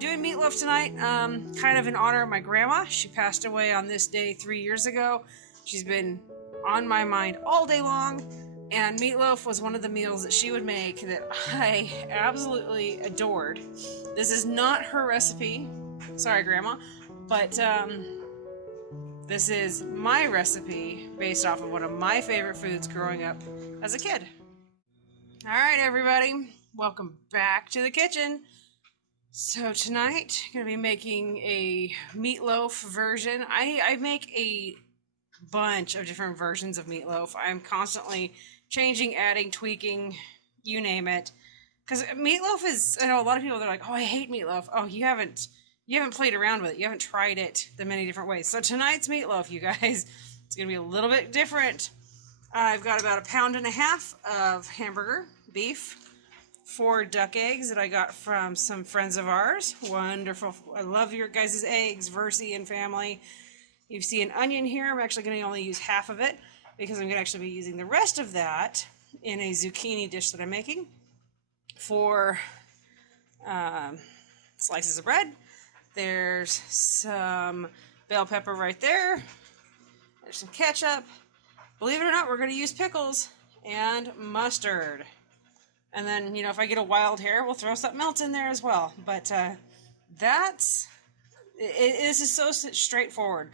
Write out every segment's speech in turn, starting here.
doing meatloaf tonight, kind of in honor of my grandma. She passed away on this day 3 years ago. She's been on my mind all day long, and meatloaf was one of the meals that she would make that I absolutely adored. This is not her recipe, sorry Grandma, but this is my recipe based off of one of my favorite foods growing up as a kid. Alright everybody, welcome back to the kitchen. So tonight, I'm going to be making a meatloaf version. I make a bunch of different versions of meatloaf. I'm constantly changing, adding, tweaking, you name it. Because meatloaf is, I know a lot of people, they're like, oh, I hate meatloaf. Oh, you haven't played around with it. You haven't tried it the many different ways. So tonight's meatloaf, you guys, it's going to be a little bit different. I've got about 1.5 pounds of hamburger beef, 4 duck eggs that I got from some friends of ours. Wonderful. I love your guys' eggs, Versi and family. You see an onion here. I'm actually going to only use half of it because I'm going to actually be using the rest of that in a zucchini dish that I'm making. 4 slices of bread. There's some bell pepper right there. There's some ketchup. Believe it or not, we're going to use pickles and mustard. And then, you know, if I get a wild hair, we'll throw something else in there as well. But this is so straightforward.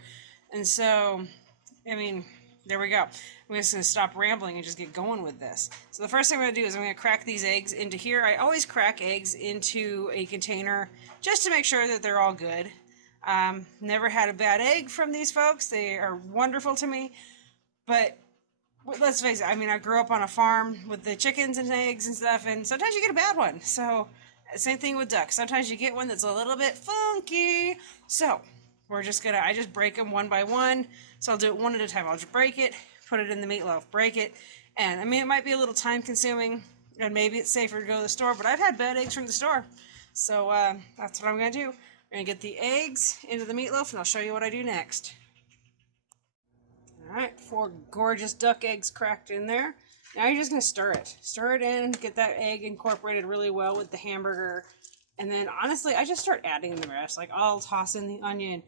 And so, I mean, there we go. I'm just going to stop rambling and just get going with this. So the first thing I'm going to do is I'm going to crack these eggs into here. I always crack eggs into a container just to make sure that they're all good. Never had a bad egg from these folks. They are wonderful to me. But let's face it, I mean, I grew up on a farm with the chickens and eggs and stuff, and sometimes you get a bad one. So, same thing with ducks. Sometimes you get one that's a little bit funky. So, I just break them one by one. So I'll do it one at a time. I'll just break it, put it in the meatloaf, break it. And, I mean, it might be a little time consuming, and maybe it's safer to go to the store, but I've had bad eggs from the store. So, that's what I'm going to do. I'm going to get the eggs into the meatloaf, and I'll show you what I do next. Alright, 4 gorgeous duck eggs cracked in there. Now you're just going to stir it. Stir it in, get that egg incorporated really well with the hamburger. And then, honestly, I just start adding the rest. Like, I'll toss in the onion.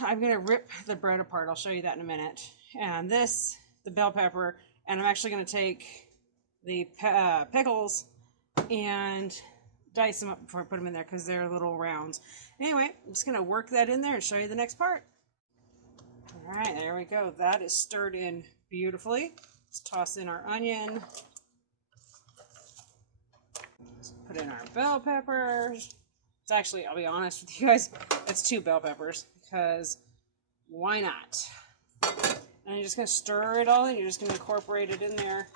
I'm going to rip the bread apart. I'll show you that in a minute. And this, the bell pepper. And I'm actually going to take the pickles and dice them up before I put them in there because they're little rounds. Anyway, I'm just going to work that in there and show you the next part. Alright, there we go. That is stirred in beautifully. Let's toss in our onion. Let's put in our bell peppers. It's actually, I'll be honest with you guys, it's 2 bell peppers because why not? And you're just going to stir it all in. You're just going to incorporate it in there.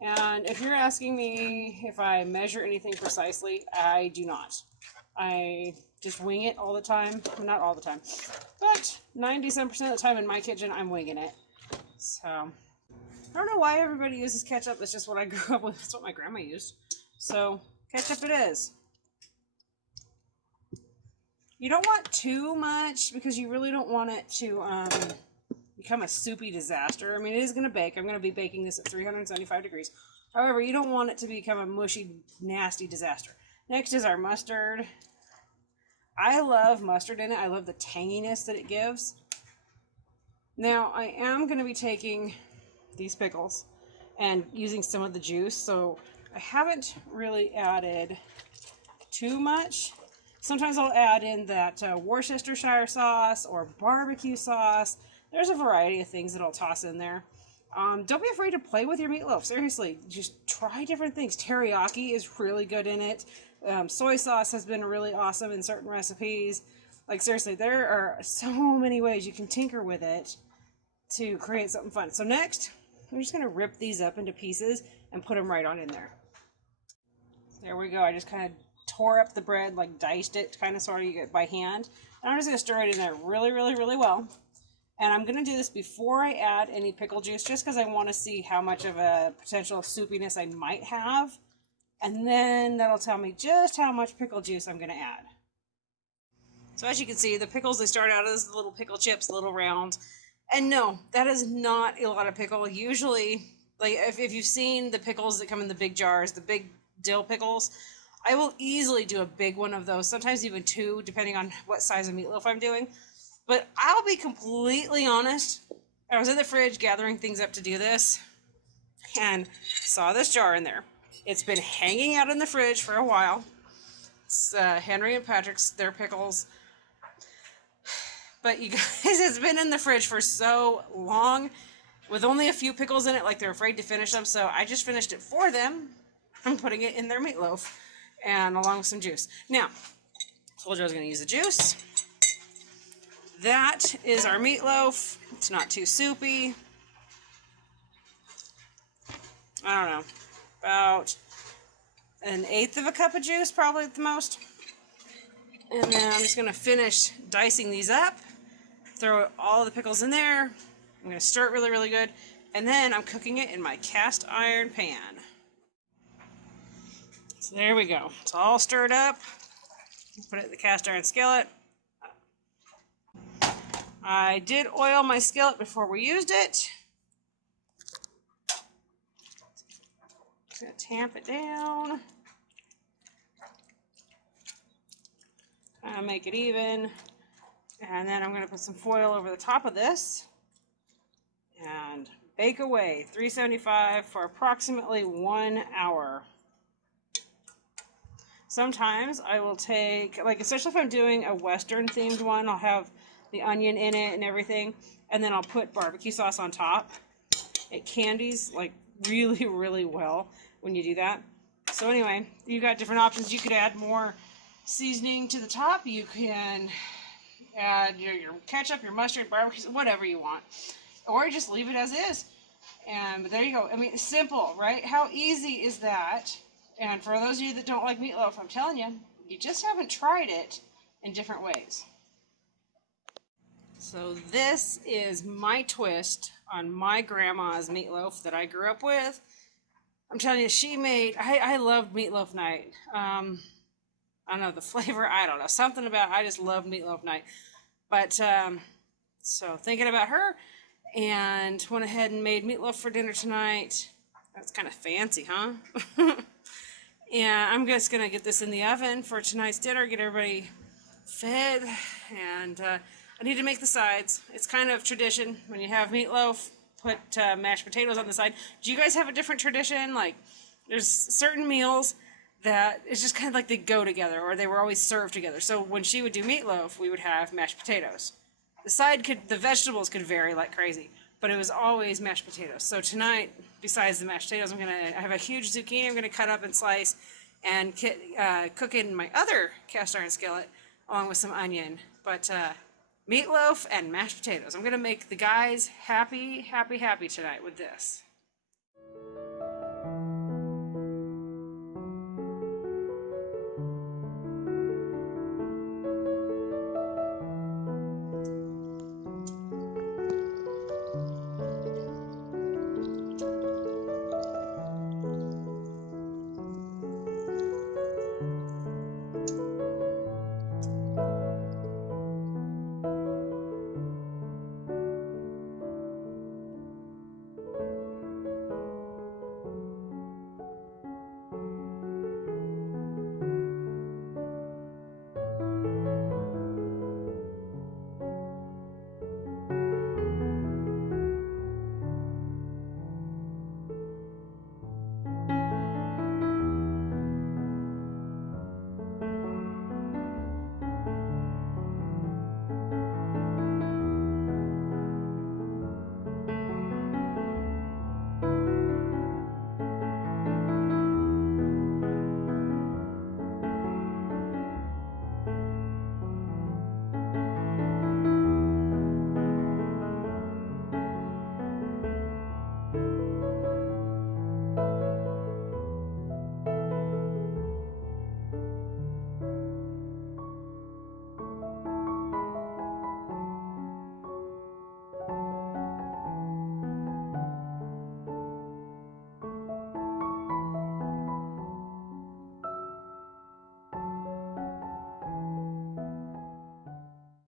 And if you're asking me if I measure anything precisely, I do not. I just wing it all the time. Not all the time, but 97% of the time in my kitchen, I'm winging it. So, I don't know why everybody uses ketchup. It's just what I grew up with. It's what my grandma used. So, ketchup it is. You don't want too much because you really don't want it to become a soupy disaster. I mean, it is going to bake. I'm going to be baking this at 375 degrees. However, you don't want it to become a mushy, nasty disaster. Next is our mustard. I love mustard in it. I love the tanginess that it gives. Now, I am going to be taking these pickles and using some of the juice, so I haven't really added too much. Sometimes I'll add in that Worcestershire sauce or barbecue sauce. There's a variety of things that I'll toss in there. Don't be afraid to play with your meatloaf. Seriously, just try different things. Teriyaki is really good in it. Soy sauce has been really awesome in certain recipes. Like, seriously, there are so many ways you can tinker with it to create something fun. So next, I'm just going to rip these up into pieces and put them right on in there. There we go. I just kind of tore up the bread, like diced it, kind of sort of by hand. And I'm just going to stir it in there really, really, really well. And I'm going to do this before I add any pickle juice, just because I want to see how much of a potential soupiness I might have. And then that'll tell me just how much pickle juice I'm going to add. So as you can see, the pickles, they start out as little pickle chips, little round. And no, that is not a lot of pickle. Usually, like if you've seen the pickles that come in the big jars, the big dill pickles, I will easily do a big one of those, sometimes even two, depending on what size of meatloaf I'm doing. But I'll be completely honest, I was in the fridge gathering things up to do this and saw this jar in there. It's been hanging out in the fridge for a while. It's Henry and Patrick's, their pickles. But you guys, it's been in the fridge for so long with only a few pickles in it, like they're afraid to finish them. So I just finished it for them. I'm putting it in their meatloaf and along with some juice. Now, I told you I was going to use the juice. That is our meatloaf. It's not too soupy. I don't know, about 1/8 of a cup of juice, probably at the most. And then I'm just going to finish dicing these up, throw all the pickles in there. I'm going to stir it really, really good. And then I'm cooking it in my cast iron pan. So there we go. It's all stirred up. Put it in the cast iron skillet. I did oil my skillet before we used it. Just going to tamp it down. Make it even. And then I'm going to put some foil over the top of this and bake away 375 for approximately 1 hour. Sometimes I will take, like, especially if I'm doing a Western themed one, I'll have the onion in it and everything, and then I'll put barbecue sauce on top. It candies like really, really well when you do that. So anyway, you've got different options. You could add more seasoning to the top. You can add your ketchup, your mustard, barbecue, whatever you want, or just leave it as is. And but there you go. I mean, simple, right? How easy is that? And for those of you that don't like meatloaf, I'm telling you, you just haven't tried it in different ways. So this is my twist on my grandma's meatloaf that I grew up with. I'm telling you, she made, I loved meatloaf night. I don't know, the flavor, I don't know, something about, I just love meatloaf night. But, so thinking about her, and went ahead and made meatloaf for dinner tonight. That's kind of fancy, huh? And I'm just going to get this in the oven for tonight's dinner, get everybody fed, and I need to make the sides. It's kind of tradition when you have meatloaf, put mashed potatoes on the side. Do you guys have a different tradition? Like, there's certain meals that it's just kind of like they go together, or they were always served together. So when she would do meatloaf, we would have mashed potatoes. The vegetables could vary like crazy, but it was always mashed potatoes. So tonight, besides the mashed potatoes, I have a huge zucchini I'm gonna cut up and slice and cook in my other cast iron skillet along with some onion. But meatloaf and mashed potatoes. I'm gonna make the guys happy, happy, happy tonight with this.